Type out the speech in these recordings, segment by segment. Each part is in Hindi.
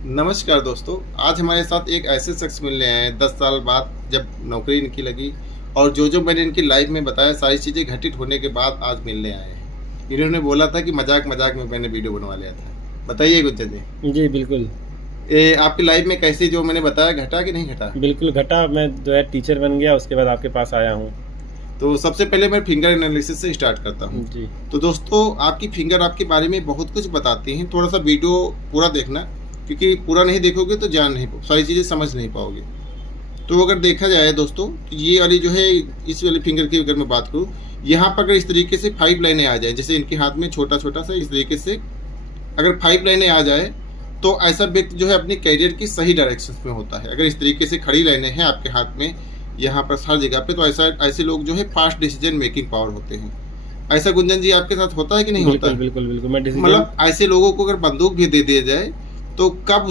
नमस्कार दोस्तों। आज हमारे साथ एक ऐसे शख्स मिलने आए हैं 10 साल बाद जब नौकरी इनकी लगी, और जो मैंने इनकी लाइफ में बताया सारी चीज़ें घटित होने के बाद आज मिलने आए हैं। इन्होंने बोला था कि मजाक मजाक में मैंने वीडियो बनवा लिया था। बताइए गुंजन जी, जी, बिल्कुल। आपकी लाइफ में कैसे जो मैंने बताया घटा कि नहीं घटा? बिल्कुल घटा। मैं जो है टीचर बन गया, उसके बाद आपके पास आया हूँ। तो सबसे पहले मैं फिंगर एनालिसिस से स्टार्ट करता हूँ। जी, तो दोस्तों, आपकी फिंगर आपके बारे में बहुत कुछ बताती हैं। थोड़ा सा वीडियो पूरा देखना, क्योंकि पूरा नहीं देखोगे तो जान नहीं सारी चीज़ें समझ नहीं पाओगे। तो अगर देखा जाए दोस्तों, तो ये वाली जो है, इस वाली फिंगर की अगर मैं बात करूँ, यहाँ पर अगर इस तरीके से 5 लाइनें आ जाए, जैसे इनके हाथ में छोटा छोटा सा इस तरीके से अगर 5 लाइनें आ जाए, तो ऐसा व्यक्ति जो है अपनी कैरियर की सही डायरेक्शन में होता है। अगर इस तरीके से खड़ी लाइनें हैं आपके हाथ में यहाँ पर हर जगह पे, तो ऐसे लोग जो है फास्ट डिसीजन मेकिंग पावर होते हैं। ऐसा गुंजन जी आपके साथ होता है कि नहीं होता बिल्कुल, है? बिल्कुल, बिल्कुल। मैं डिसीजन मतलब ऐसे लोगों को अगर बंदूक भी दे दिया जाए, तो कब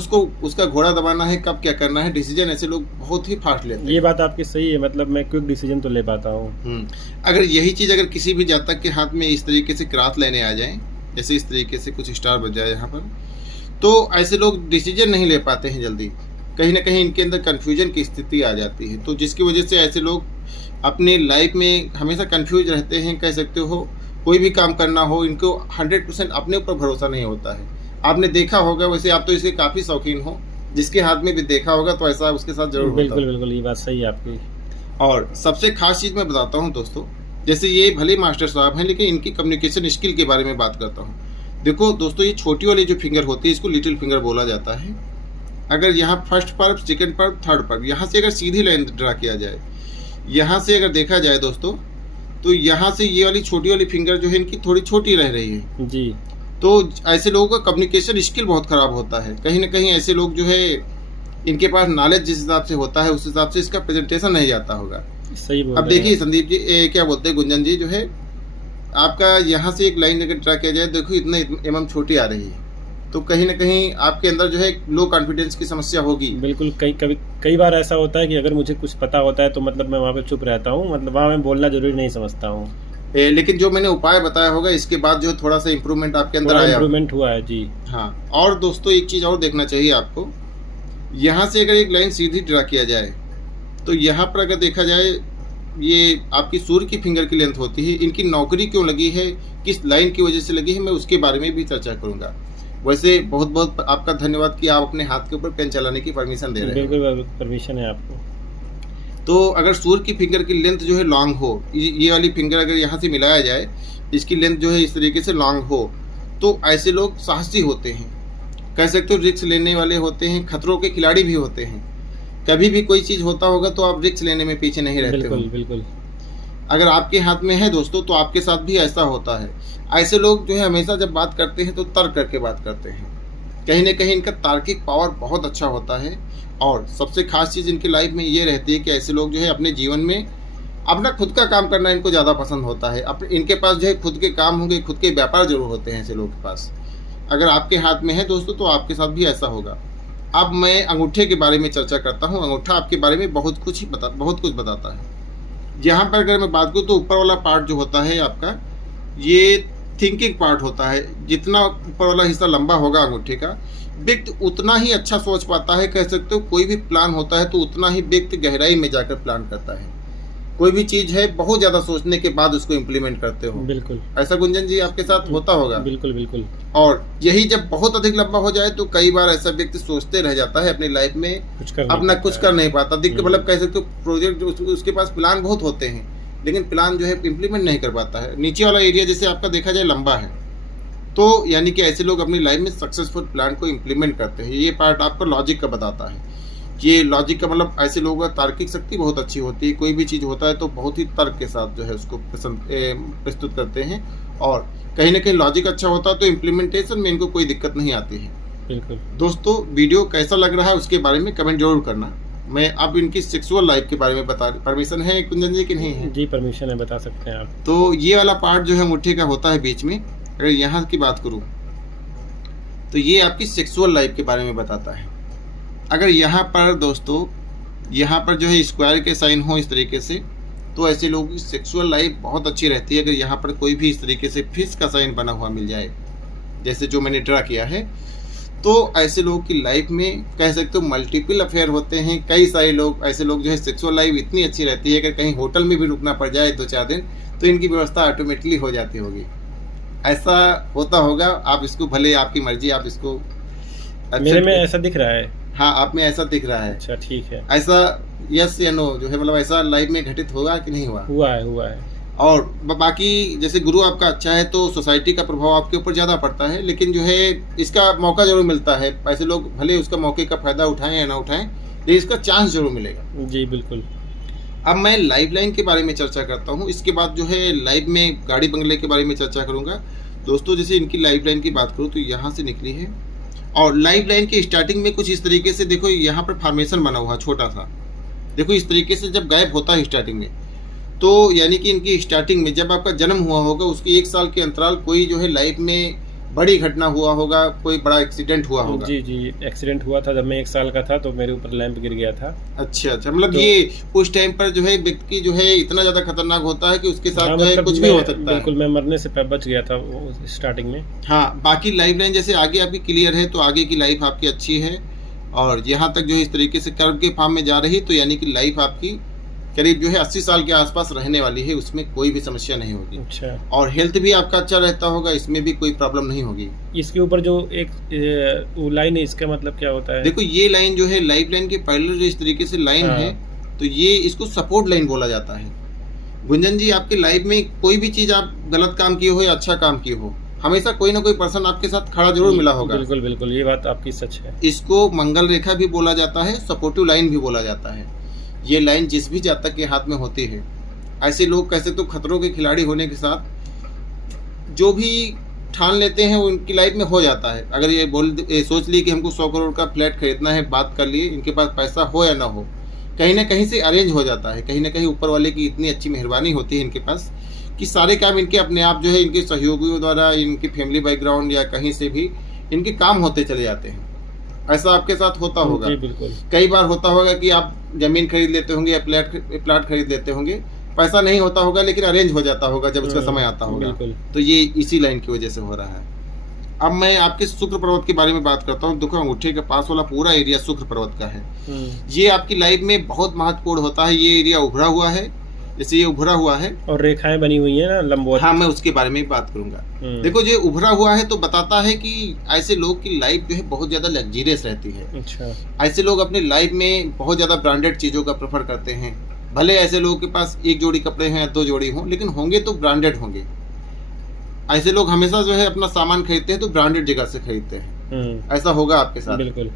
उसका घोड़ा दबाना है, कब क्या करना है, डिसीजन ऐसे लोग बहुत ही फास्ट लेते हैं। ये बात आपकी सही है। मतलब मैं क्विक डिसीजन तो ले पाता हूँ। अगर यही चीज़ अगर किसी भी जातक के हाथ में इस तरीके से क्रॉस लाइनें आ जाएं, जैसे इस तरीके से कुछ स्टार बच जाए यहाँ पर, तो ऐसे लोग डिसीजन नहीं ले पाते हैं जल्दी। कहीं ना कहीं इनके अंदर कन्फ्यूजन की स्थिति आ जाती है, तो जिसकी वजह से ऐसे लोग अपने लाइफ में हमेशा कन्फ्यूज रहते हैं, कह सकते हो। कोई भी काम करना हो, इनको 100% अपने ऊपर भरोसा नहीं होता है। आपने देखा होगा, वैसे आप तो इसके काफ़ी शौकीन हो, जिसके हाथ में भी देखा होगा तो ऐसा उसके साथ जरूर होता बिल्कुल, है। बिल्कुल, ये बात सही है आपकी। और सबसे खास चीज़ मैं बताता हूँ दोस्तों, जैसे ये भले मास्टर साहब हैं, लेकिन इनकी कम्युनिकेशन स्किल के बारे में बात करता हूँ। देखो दोस्तों, ये छोटी वाली जो फिंगर होती है, इसको लिटिल फिंगर बोला जाता है। अगर यहाँ फर्स्ट पर्व, सेकंड पर्व, थर्ड पर्व, यहाँ से अगर सीधी लाइन ड्रा किया जाए, यहाँ से अगर देखा जाए दोस्तों, तो यहाँ से ये वाली छोटी वाली फिंगर जो है इनकी थोड़ी छोटी रह रही है। जी, तो ऐसे लोगों का कम्युनिकेशन स्किल बहुत ख़राब होता है। कहीं ना कहीं ऐसे लोग जो है, इनके पास नॉलेज जिस हिसाब से होता है, उस हिसाब से इसका प्रेजेंटेशन नहीं जाता होगा। सही बोल अब रहे देखिए हैं। संदीप जी, क्या बोलते हैं गुंजन जी, जो है आपका यहाँ से एक लाइन अगर ड्रा किया जाए, देखो इतना एमएम छोटी आ रही है, तो कहीं ना कहीं आपके अंदर जो है लो कॉन्फिडेंस की समस्या होगी। बिल्कुल। कई बार ऐसा होता है कि अगर मुझे कुछ पता होता है तो मतलब मैं वहाँ पे चुप रहता हूँ। मतलब वहाँ मैं बोलना जरूरी नहीं समझता हूँ। लेकिन जो मैंने उपाय बताया होगा, इसके बाद जो थोड़ा सा इम्प्रूवमेंट आपके अंदर थोड़ा आया। इम्प्रूवमेंट हुआ है। जी, हाँ, और दोस्तों एक चीज़ और देखना चाहिए आपको। यहाँ से अगर एक लाइन सीधी ड्रा किया जाए, तो यहाँ पर अगर देखा जाए, ये आपकी सूर्य की फिंगर की लेंथ होती है। इनकी नौकरी क्यों लगी है, किस लाइन की वजह से लगी है, मैं उसके बारे में भी चर्चा करूँगा। वैसे बहुत बहुत आपका धन्यवाद कि आप अपने हाथ के ऊपर पेन चलाने की परमिशन दे रहे हैं। बिल्कुल परमिशन है आपको। तो अगर सूर्य की फिंगर की लेंथ जो है लॉन्ग हो, ये वाली फिंगर अगर यहाँ से मिलाया जाए, इसकी लेंथ जो है इस तरीके से लॉन्ग हो, तो ऐसे लोग साहसी होते हैं, कह सकते हो रिस्क लेने वाले होते हैं, खतरों के खिलाड़ी भी होते हैं। कभी भी कोई चीज़ होता होगा तो आप रिस्क लेने में पीछे नहीं रहते हो। बिल्कुल, बिल्कुल। अगर आपके हाथ में है दोस्तों, तो आपके साथ भी ऐसा होता है। ऐसे लोग जो है हमेशा जब बात करते हैं तो तर्क करके बात करते हैं। कहीं ना कहीं इनका तार्किक पावर बहुत अच्छा होता है। और सबसे खास चीज़ इनकी लाइफ में ये रहती है कि ऐसे लोग जो है अपने जीवन में अपना खुद का काम करना इनको ज़्यादा पसंद होता है। इनके पास जो है खुद के काम होंगे, खुद के व्यापार जरूर होते हैं ऐसे लोगों के पास। अगर आपके हाथ में है दोस्तों, तो आपके साथ भी ऐसा होगा। अब मैं अंगूठे के बारे में चर्चा करता हूँ। अंगूठा आपके बारे में बहुत कुछ बताता है। यहाँ पर अगर मैं बात करूँ, तो ऊपर वाला पार्ट जो होता है आपका, ये थिंकिंग पार्ट होता है। जितना ऊपर वाला हिस्सा लंबा होगा अंगूठे का, व्यक्ति उतना ही अच्छा सोच पाता है। कह सकते हो कोई भी प्लान होता है तो उतना ही व्यक्ति गहराई में जाकर प्लान करता है। कोई भी चीज़ है, बहुत ज़्यादा सोचने के बाद उसको इम्प्लीमेंट करते हो। बिल्कुल। ऐसा गुंजन जी आपके साथ होता होगा। बिल्कुल, बिल्कुल। और यही जब बहुत अधिक लंबा हो जाए, तो कई बार ऐसा व्यक्ति सोचते रह जाता है अपनी लाइफ में, अपना कुछ कर नहीं पाता। दिक्कत मतलब कह सकते हो प्रोजेक्ट उसके पास प्लान बहुत होते हैं, लेकिन प्लान जो है इम्प्लीमेंट नहीं कर पाता है। नीचे वाला एरिया जैसे आपका देखा जाए लंबा है, तो यानी कि ऐसे लोग अपनी लाइफ में सक्सेसफुल प्लान को इम्प्लीमेंट करते हैं। ये पार्ट आपको लॉजिक का बताता है। ये लॉजिक का मतलब ऐसे लोगों का तार्किक शक्ति बहुत अच्छी होती है। कोई भी चीज़ होता है तो बहुत ही तर्क के साथ जो है उसको प्रस्तुत करते हैं। और कहीं ना कहीं लॉजिक अच्छा होता है तो इम्प्लीमेंटेशन में इनको कोई दिक्कत नहीं आती है। बिल्कुल। दोस्तों, वीडियो कैसा लग रहा है उसके बारे में कमेंट जरूर करना। मैं अब इनकी सेक्सुअल लाइफ के बारे में बता, परमिशन है कुंदन जी कि नहीं है? जी, परमिशन है, बता सकते हैं आप। तो ये वाला पार्ट जो है अंगूठे का होता है बीच में, अगर यहाँ की बात करूँ, तो ये आपकी सेक्सुअल लाइफ के बारे में बताता है। अगर यहाँ पर दोस्तों, यहाँ पर जो है स्क्वायर के साइन हो इस तरीके से, तो ऐसे लोगों की सेक्सुअल लाइफ बहुत अच्छी रहती है। अगर यहाँ पर कोई भी इस तरीके से फिश का साइन बना हुआ मिल जाए, जैसे जो मैंने ड्रा किया है, तो ऐसे लोगों की लाइफ में कह सकते हो मल्टीपल अफेयर होते हैं। कई सारे लोग ऐसे लोग जो है सेक्सुअल लाइफ इतनी अच्छी रहती है कि कहीं होटल में भी रुकना पड़ जाए 2-4 दिन तो इनकी व्यवस्था ऑटोमेटिकली हो जाती होगी। ऐसा होता होगा, आप इसको भले आपकी मर्जी, आप इसको मेरे में ऐसा दिख रहा है। हाँ, आप में ऐसा दिख रहा है। अच्छा, ठीक है। ऐसा यस या नो जो है मतलब ऐसा लाइफ में घटित होगा कि नहीं हुआ? हुआ है। और बाकी जैसे गुरु आपका अच्छा है तो सोसाइटी का प्रभाव आपके ऊपर ज़्यादा पड़ता है, लेकिन जो है इसका मौका जरूर मिलता है। ऐसे लोग भले उसका मौके का फ़ायदा उठाएं या ना उठाएं, लेकिन इसका चांस जरूर मिलेगा। जी बिल्कुल। अब मैं लाइफ लाइन के बारे में चर्चा करता हूँ, इसके बाद जो है लाइफ में गाड़ी बंगले के बारे में चर्चा करूँगा। दोस्तों, जैसे इनकी लाइफ लाइन की बात करूँ तो यहाँ से निकली है, और लाइफ लाइन की स्टार्टिंग में कुछ इस तरीके से देखो, यहाँ पर फॉर्मेशन बना हुआ छोटा सा, देखो इस तरीके से जब गायब होता है स्टार्टिंग में, तो यानी कि इनकी स्टार्टिंग में जब आपका जन्म हुआ होगा उसके 1 साल के अंतराल कोई जो है लाइफ में बड़ी घटना हुआ होगा, कोई बड़ा एक्सीडेंट हुआ होगा। जी, एक्सीडेंट हुआ था जब मैं 1 साल का था, तो मेरे ऊपर लैंप गिर गया था। अच्छा, मतलब तो, ये उस टाइम पर जो है व्यक्ति जो है इतना ज्यादा खतरनाक होता है कि उसके साथ जो है कुछ भी हो सकता है। बिल्कुल, मैं मरने से बच गया था वो स्टार्टिंग में। हाँ, बाकी लाइफ लाइन जैसे आगे आपकी क्लियर है तो आगे की लाइफ आपकी अच्छी है, और यहाँ तक जो है इस तरीके से कर्व के फॉर्म में जा रही, तो यानी कि लाइफ आपकी करीब जो है 80 साल के आसपास रहने वाली है, उसमें कोई भी समस्या नहीं होगी। अच्छा। और हेल्थ भी आपका अच्छा रहता होगा, इसमें भी कोई प्रॉब्लम नहीं होगी। इसके ऊपर जो एक वो लाइन है, इसका मतलब क्या होता है? देखो, ये लाइन जो है लाइफ लाइन के पैरेलल जो इस तरीके से लाइन है, तो ये इसको सपोर्ट लाइन बोला जाता है। गुंजन जी, आपके लाइफ में कोई भी चीज आप गलत काम किए हो या अच्छा काम किए हो, हमेशा कोई ना कोई पर्सन आपके साथ खड़ा जरूर मिला होगा। बिल्कुल बिल्कुल, ये बात आपकी सच है। इसको मंगल रेखा भी बोला जाता है, सपोर्टिव लाइन भी बोला जाता है। ये लाइन जिस भी जातक के हाथ में होती है, ऐसे लोग कैसे तो खतरों के खिलाड़ी होने के साथ जो भी ठान लेते हैं वो उनकी लाइफ में हो जाता है। अगर ये सोच ली कि हमको 100 करोड़ का फ्लैट खरीदना है, बात कर लिए, इनके पास पैसा हो या ना हो, कहीं ना कहीं से अरेंज हो जाता है। कहीं ना कहीं ऊपर वाले की इतनी अच्छी मेहरबानी होती है इनके पास कि सारे काम इनके अपने आप जो है इनके सहयोगियों द्वारा, इनके फैमिली बैकग्राउंड या कहीं से भी इनके काम होते चले जाते हैं। ऐसा आपके साथ होता होगा। जी बिल्कुल। कई बार होता होगा कि आप जमीन खरीद लेते होंगे या प्लाट खरीद लेते होंगे, पैसा नहीं होता होगा लेकिन अरेंज हो जाता होगा जब उसका समय आता होगा। तो ये इसी लाइन की वजह से हो रहा है। अब मैं आपके शुक्र पर्वत के बारे में बात करता हूँ। देखो, अंगूठे के पास वाला पूरा एरिया शुक्र पर्वत का है। ये आपकी लाइफ में बहुत महत्वपूर्ण होता है। ये एरिया उभरा हुआ है, जैसे ये उभरा हुआ है और रेखाएं बनी हुई है ना लंबवत। हाँ, मैं उसके बारे में बात करूंगा। देखो, ये उभरा हुआ है तो बताता है कि ऐसे लोग की लाइफ जो है बहुत ज्यादा लग्जरियस रहती है। अच्छा। ऐसे लोग अपनी लाइफ में बहुत ज्यादा ब्रांडेड चीजों का प्रेफर करते हैं। भले ऐसे लोगों के पास 1 जोड़ी कपड़े हैं, 2 जोड़ी हों, लेकिन होंगे तो ब्रांडेड होंगे। ऐसे लोग हमेशा जो है अपना सामान खरीदते हैं तो ब्रांडेड जगह से खरीदते हैं। ऐसा होगा आपके साथ। बिल्कुल।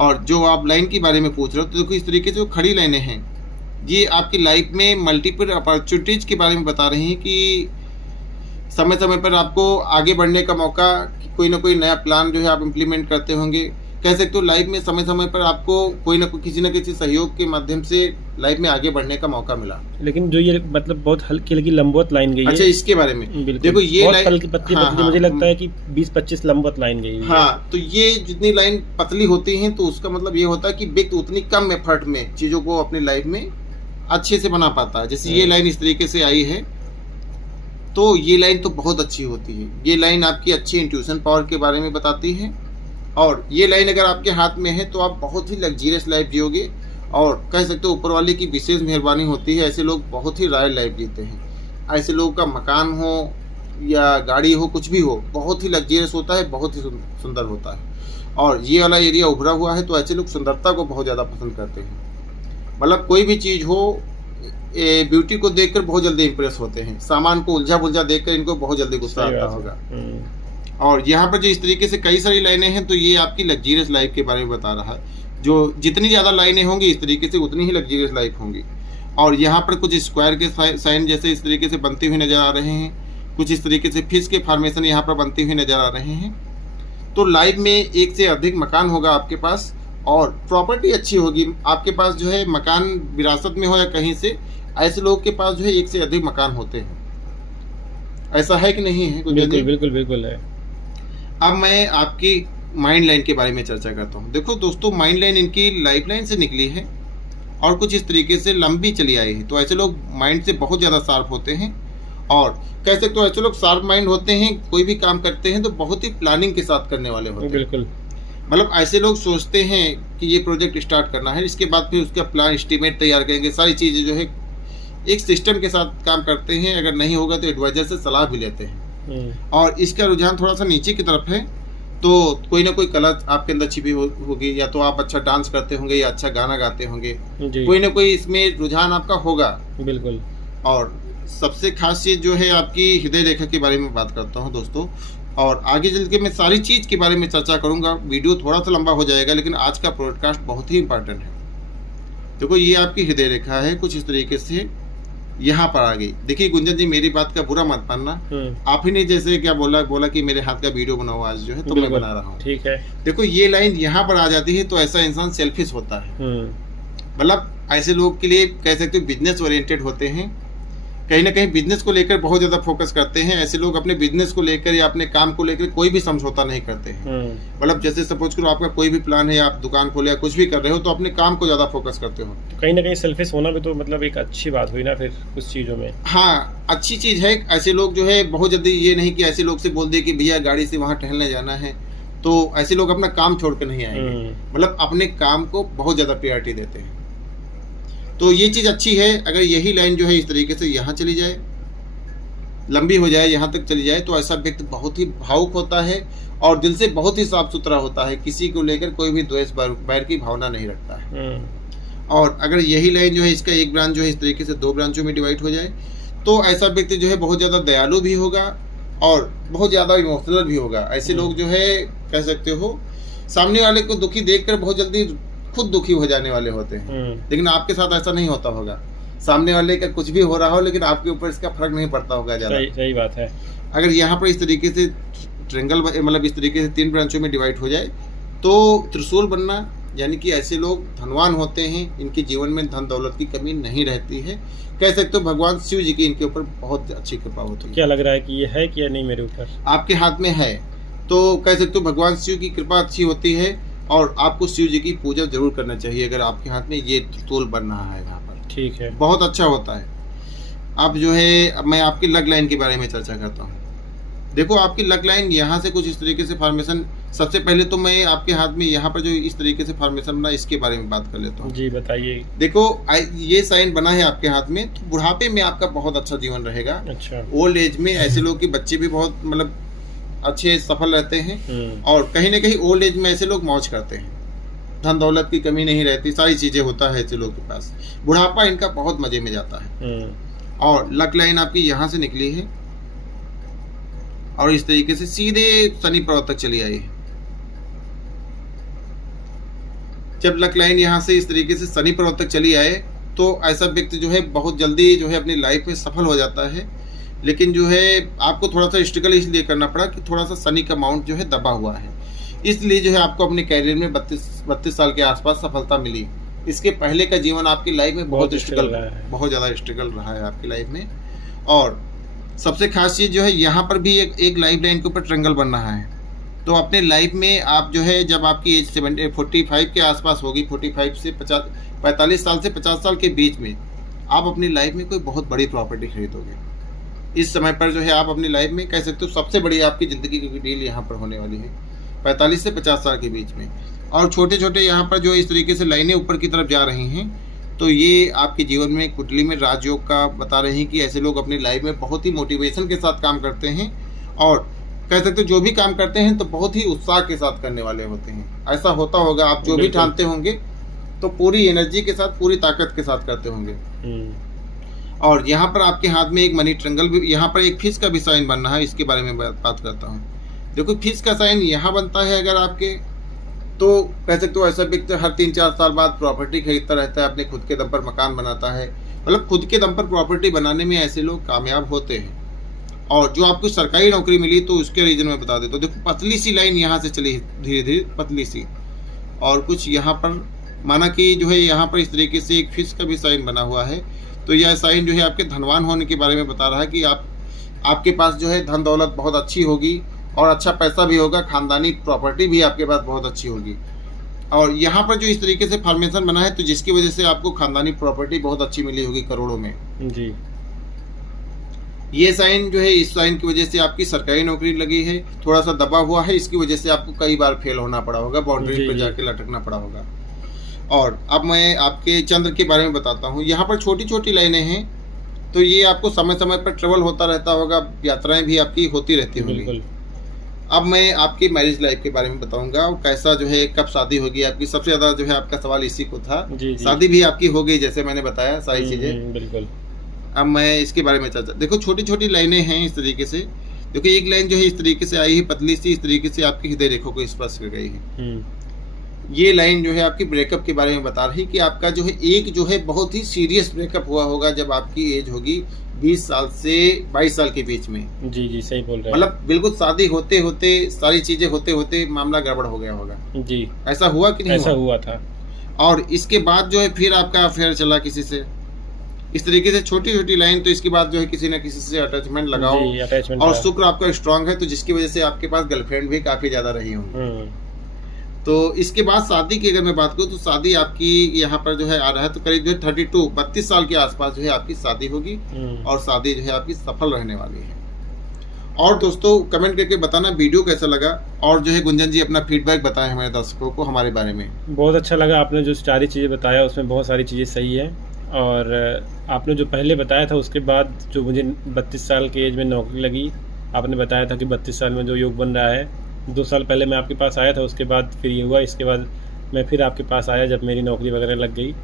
और जो आप लाइन के बारे में पूछ रहे हो, तो देखो इस तरीके से जो खड़ी लाइनें हैं, ये आपकी लाइफ में मल्टीपल अपॉर्चुनिटीज के बारे में बता रही हैं कि समय समय पर आपको आगे बढ़ने का मौका, कोई ना कोई नया प्लान जो है आप इम्प्लीमेंट करते होंगे। कह सकते हो लाइफ में समय समय पर आपको कोई ना कोई किसी न किसी सहयोग के माध्यम से लाइफ में आगे बढ़ने का मौका मिला। लेकिन जो ये मतलब बहुत हल्की हल्की लंबवत लाइन गई है। अच्छा, इसके बारे में देखो, ये लाइन हल्की पतली पतली, मुझे लगता है कि 20-25 लंबवत लाइन गई है। हाँ, तो ये जितनी लाइन पतली होती हैं तो उसका मतलब ये होता है कि व्यक्ति उतनी कम एफर्ट में चीजों को अपनी लाइफ में अच्छे से बना पाता है। जैसे ये लाइन इस तरीके से आई है, तो ये लाइन तो बहुत अच्छी होती है। ये लाइन आपकी अच्छी इंट्यूशन पावर के बारे में बताती है, और ये लाइन अगर आपके हाथ में है तो आप बहुत ही लग्जरियस लाइफ जियोगे, और कह सकते हो ऊपर वाले की विशेष मेहरबानी होती है। ऐसे लोग बहुत ही रॉयल लाइफ जीते हैं। ऐसे लोगों का मकान हो या गाड़ी हो, कुछ भी हो, बहुत ही लग्जरियस होता है, बहुत ही सुंदर होता है। और ये वाला एरिया उभरा हुआ है तो ऐसे लोग सुंदरता को बहुत ज़्यादा पसंद करते हैं। मतलब कोई भी चीज़ हो, ब्यूटी को देखकर बहुत जल्दी इंप्रेस होते हैं। सामान को उलझा बुलझा देखकर इनको बहुत जल्दी गुस्सा आता होगा। और यहाँ पर जो इस तरीके से कई सारी लाइनें हैं, तो ये आपकी लग्जरियस लाइफ के बारे में बता रहा है। जो जितनी ज़्यादा लाइनें होंगी इस तरीके से उतनी ही लग्जरियस लाइफ होंगी। और यहाँ पर कुछ स्क्वायर के साइन जैसे इस तरीके से बनते हुए नजर आ रहे हैं, कुछ इस तरीके से फिश के फॉर्मेशन यहाँ पर बनते हुए नजर आ रहे हैं। तो लाइफ में 1 से अधिक मकान होगा आपके पास, और प्रॉपर्टी अच्छी होगी आपके पास। जो है मकान विरासत में हो या कहीं से, ऐसे लोग के पास जो है 1 से अधिक मकान होते हैं। ऐसा है कि नहीं है? बिल्कुल बिल्कुल बिल्कुल है। अब मैं आपकी माइंड लाइन के बारे में चर्चा करता हूँ। देखो दोस्तों, माइंड लाइन इनकी लाइफ लाइन से निकली है और कुछ इस तरीके से लंबी चली आई है। तो ऐसे लोग माइंड से बहुत ज़्यादा शार्प होते हैं, और कह सकते हो ऐसे लोग शार्प माइंड होते हैं। कोई भी काम करते हैं तो बहुत ही प्लानिंग के साथ करने वाले होते हैं। बिल्कुल। मतलब ऐसे लोग सोचते हैं कि ये प्रोजेक्ट स्टार्ट करना है, इसके बाद फिर उसका प्लान एस्टीमेट तैयार करेंगे, सारी चीज़ें जो है एक सिस्टम के साथ काम करते हैं। अगर नहीं होगा तो एडवाइजर से सलाह भी लेते हैं। और इसका रुझान थोड़ा सा नीचे की तरफ है, तो कोई ना कोई कला आपके अंदर छिपी होगी, या तो आप अच्छा डांस करते होंगे या अच्छा गाना गाते होंगे, कोई ना कोई इसमें रुझान आपका होगा। बिल्कुल। और सबसे खास चीज़ जो है आपकी हृदय रेखा के बारे में बात करता हूँ दोस्तों, और आगे चल के मैं सारी चीज़ के बारे में चर्चा करूँगा। वीडियो थोड़ा सा लंबा हो जाएगा, लेकिन आज का पॉडकास्ट बहुत ही इंपॉर्टेंट है। देखो ये आपकी हृदय रेखा है, कुछ इस तरीके से यहाँ पर आ गई। देखिए गुंजन जी, मेरी बात का बुरा मत मानना, आप ही ने जैसे क्या बोला कि मेरे हाथ का वीडियो बनाओ आज जो है, तो मैं बना रहा हूँ। ठीक है। देखो ये लाइन यहाँ पर आ जाती है तो ऐसा इंसान सेल्फिश होता है। मतलब ऐसे लोग के लिए कह सकते हो बिजनेस ओरिएंटेड होते हैं, कहीं ना कहीं बिजनेस को लेकर बहुत ज़्यादा फोकस करते हैं। ऐसे लोग अपने बिजनेस को लेकर या अपने काम को लेकर कोई भी समझौता नहीं करते हैं। मतलब जैसे सपोज करो आपका कोई भी प्लान है, आप दुकान खोले या कुछ भी कर रहे हो, तो अपने काम को ज़्यादा फोकस करते हो। तो कहीं ना कहीं सेल्फिश होना भी तो मतलब एक अच्छी बात हुई ना फिर कुछ चीज़ों में। हाँ, अच्छी चीज़ है। ऐसे लोग जो है बहुत जल्दी ये नहीं कि ऐसे लोग से बोल दे कि भैया गाड़ी से वहाँ टहलने जाना है, तो ऐसे लोग अपना काम छोड़ कर नहीं आएंगे। मतलब अपने काम को बहुत ज़्यादा प्रायोरिटी देते हैं। तो ये चीज़ अच्छी है। अगर यही लाइन जो है इस तरीके से यहाँ चली जाए, लंबी हो जाए, यहाँ तक चली जाए, तो ऐसा व्यक्ति बहुत ही भावुक होता है और दिल से बहुत ही साफ सुथरा होता है। किसी को लेकर कोई भी द्वेष बैर की भावना नहीं रखता है। और अगर यही लाइन जो है इसका एक ब्रांच जो है इस तरीके से 2 ब्रांचों में डिवाइड हो जाए, तो ऐसा व्यक्ति जो है बहुत ज़्यादा दयालु भी होगा और बहुत ज़्यादा इमोशनल भी होगा। ऐसे लोग जो है कह सकते हो सामने वाले को दुखी देखकर बहुत जल्दी खुद दुखी हो जाने वाले होते हैं। लेकिन आपके साथ ऐसा नहीं होता होगा। सामने वाले का कुछ भी हो रहा हो, लेकिन आपके ऊपर इसका फर्क नहीं पड़ता होगा ज़्यादा। सही बात है। अगर यहाँ पर इस तरीके से ट्रेंगल मतलब इस तरीके से 3 ब्रांचों में डिवाइड हो जाए, तो त्रिशूल बनना, यानी कि ऐसे लोग धनवान होते हैं। इनके जीवन में धन दौलत की कमी नहीं रहती है। कह सकते हो भगवान शिव जी की इनके ऊपर बहुत अच्छी कृपा होती है। क्या लग रहा है कि ये है कि या नहीं मेरे ऊपर? आपके हाथ में है, तो कह सकते हो भगवान शिव की कृपा अच्छी होती है और आपको शिव जी की पूजा जरूर करना चाहिए अगर आपके हाथ में ये त्रिशूल बन रहा है यहाँ पर। ठीक है, बहुत अच्छा होता है। अब जो है अब मैं आपकी लग लाइन के बारे में चर्चा करता हूँ। देखो आपकी लग लाइन यहाँ से कुछ इस तरीके से फॉर्मेशन, सबसे पहले तो मैं आपके हाथ में यहाँ पर जो इस तरीके से फॉर्मेशन बना इसके बारे में बात कर लेता हूँ। जी बताइए। देखो ये साइन बना है आपके हाथ में, तो बुढ़ापे में आपका बहुत अच्छा जीवन रहेगा। अच्छा। ओल्ड एज में ऐसे लोग के बच्चे भी बहुत मतलब अच्छे सफल रहते हैं और कहीं ना कहीं ओल्ड एज में ऐसे लोग मौज करते हैं। धन दौलत की कमी नहीं रहती, सारी चीज़ें होता है ऐसे लोग के पास। बुढ़ापा इनका बहुत मजे में जाता है। और लक लाइन आपकी यहाँ से निकली है और इस तरीके से सीधे शनि पर्वत तक चली आई है। जब लक लाइन यहाँ से इस तरीके से शनि पर्वत तक चली आए, तो ऐसा व्यक्ति जो है बहुत जल्दी जो है अपनी लाइफ में सफल हो जाता है। लेकिन जो है आपको थोड़ा सा स्ट्रगल इसलिए करना पड़ा कि थोड़ा सा शनि का माउंट जो है दबा हुआ है, इसलिए जो है आपको अपने कैरियर में 32 साल के आसपास सफलता मिली। इसके पहले का जीवन आपकी लाइफ में बहुत स्ट्रगल, बहुत ज़्यादा स्ट्रगल रहा है आपकी लाइफ में। और सबसे खास चीज़ जो है यहाँ पर भी एक लाइफ लाइन के ऊपर ट्रेंगल बन रहा है। तो अपने लाइफ में आप जो है जब आपकी एज 45 के आसपास होगी, 45 से 45 साल से 50 साल के बीच में आप अपनी लाइफ में कोई बहुत बड़ी प्रॉपर्टी खरीदोगे। इस समय पर जो है आप अपनी लाइफ में कह सकते हो सबसे बड़ी आपकी ज़िंदगी की डील यहाँ पर होने वाली है 45 से 50 साल के बीच में। और छोटे छोटे यहाँ पर जो इस तरीके से लाइनें ऊपर की तरफ जा रही हैं, तो ये आपके जीवन में कुंडली में राजयोग का बता रहे हैं कि ऐसे लोग अपनी लाइफ में बहुत ही मोटिवेशन के साथ काम करते हैं और कह सकते हो जो भी काम करते हैं तो बहुत ही उत्साह के साथ करने वाले होते हैं। ऐसा होता होगा, आप जो भी ठानते होंगे तो पूरी एनर्जी के साथ, पूरी ताकत के साथ करते होंगे। और यहाँ पर आपके हाथ में एक मनी ट्रेंगल भी, यहाँ पर एक फिश का भी साइन बनना है, इसके बारे में बात करता हूँ। देखो फिश का साइन यहाँ बनता है अगर आपके, तो कह सकते हो ऐसा व्यक्ति हर 3-4 साल बाद प्रॉपर्टी खरीदता रहता है, अपने खुद के दम पर मकान बनाता है। मतलब खुद के दम पर प्रॉपर्टी बनाने में ऐसे लोग कामयाब होते हैं। और जो आपको सरकारी नौकरी मिली तो उसके रीजन में बता देता हूँ। देखो पतली सी लाइन यहाँ से चली धीरे धीरे, पतली सी, और कुछ यहाँ पर माना कि जो है यहाँ पर इस तरीके से एक फिश का भी साइन बना हुआ है। तो यह साइन जो है आपके धनवान होने के बारे में बता रहा है कि आपके पास जो है धन दौलत बहुत अच्छी होगी और अच्छा पैसा भी होगा, खानदानी प्रॉपर्टी भी आपके पास बहुत अच्छी होगी। और यहाँ पर जो इस तरीके से फॉर्मेशन बना है तो जिसकी वजह से आपको खानदानी प्रॉपर्टी बहुत अच्छी मिली होगी करोड़ों में। जी। ये साइन जो है, इस साइन की वजह से आपकी सरकारी नौकरी लगी है, थोड़ा सा दबा हुआ है, इसकी वजह से आपको कई बार फेल होना पड़ा होगा, बाउंड्री जी, पर जी। जाके लटकना पड़ा होगा। और अब मैं आपके चंद्र के बारे में बताता हूँ। यहाँ पर छोटी छोटी लाइनें हैं, तो ये आपको समय समय पर ट्रेवल होता रहता होगा, यात्राएं भी आपकी होती रहती होंगी। बिल्कुल। अब मैं आपकी मैरिज लाइफ के बारे में बताऊंगा, और कैसा जो है, कब शादी होगी आपकी। सबसे ज़्यादा जो है आपका सवाल इसी को था। जी, जी। शादी भी आपकी हो गई, जैसे मैंने बताया सारी चीज़ें। बिल्कुल। अब मैं इसके बारे में चर्चा, देखो छोटी छोटी लाइनें हैं इस तरीके से। देखो एक लाइन जो है इस तरीके से आई है, पतली सी, इस तरीके से आपकी हृदय रेखा को स्पर्श कर गई है। ये लाइन जो है आपकी ब्रेकअप के बारे में बता रही कि आपका जो है एक जो है बहुत ही सीरियस ब्रेकअप हुआ होगा जब आपकी एज होगी 20 साल से 22 साल के बीच में। जी, जी, सही बोल रहे हैं। मतलब बिल्कुल शादी होते होते, सारी चीजें होते होते मामला गड़बड़ हो गया होगा। जी, ऐसा हुआ कि नहीं ऐसा हुआ? हुआ था। और इसके बाद जो है फिर आपका अफेयर चला किसी से। इस तरीके से छोटी छोटी लाइन, तो इसके बाद जो है किसी न किसी से अटैचमेंट लगाओ। जी, अटैचमेंट और था। शुक्र आपका स्ट्रांग है, तो जिसकी वजह से आपके पास गर्लफ्रेंड भी काफी ज्यादा रही होंगी। तो इसके बाद शादी की अगर मैं बात करूँ, तो शादी आपकी यहाँ पर जो है आ रहा है, तो करीब जो है 32 साल के आसपास जो है आपकी शादी होगी, और शादी जो है आपकी सफल रहने वाली है। और दोस्तों कमेंट करके बताना वीडियो कैसा लगा, और जो है गुंजन जी अपना फीडबैक बताएं हमारे दर्शकों को हमारे बारे में। बहुत अच्छा लगा, आपने जो सारी चीज़ें बताया उसमें बहुत सारी चीज़ें सही है। और आपने जो पहले बताया था, उसके बाद जो मुझे 32 साल की एज में नौकरी लगी, आपने बताया था कि 32 साल में जो योग बन रहा है। 2 साल पहले मैं आपके पास आया था, उसके बाद फिर ये हुआ। इसके बाद मैं फिर आपके पास आया जब मेरी नौकरी वगैरह लग गई।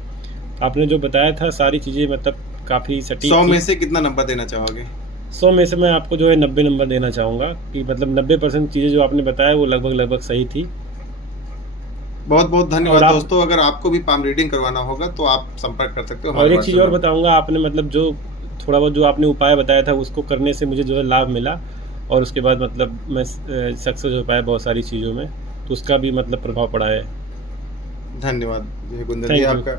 आपने जो बताया था सारी चीज़ें मतलब काफ़ी सटीक 100 थी। में से कितना नंबर देना चाहोगे? 100 में से मैं आपको जो है 90 नंबर देना चाहूँगा, कि मतलब 90% चीज़ें जो आपने बताया वो लगभग सही थी। बहुत बहुत धन्यवाद और दोस्तों। अगर आपको भी पाम रीडिंग करवाना होगा तो आप संपर्क कर सकते हो और हमारे एक चीज़ WhatsApp और नंबर। बताऊँगा, आपने मतलब जो थोड़ा बहुत जो आपने उपाय बताया था उसको करने से मुझे जो है लाभ मिला, और उसके बाद मतलब मैं सक्सेस हो पाया बहुत सारी चीज़ों में, तो उसका भी मतलब प्रभाव पड़ा है। धन्यवाद गुंजन जी Thank you. आपका।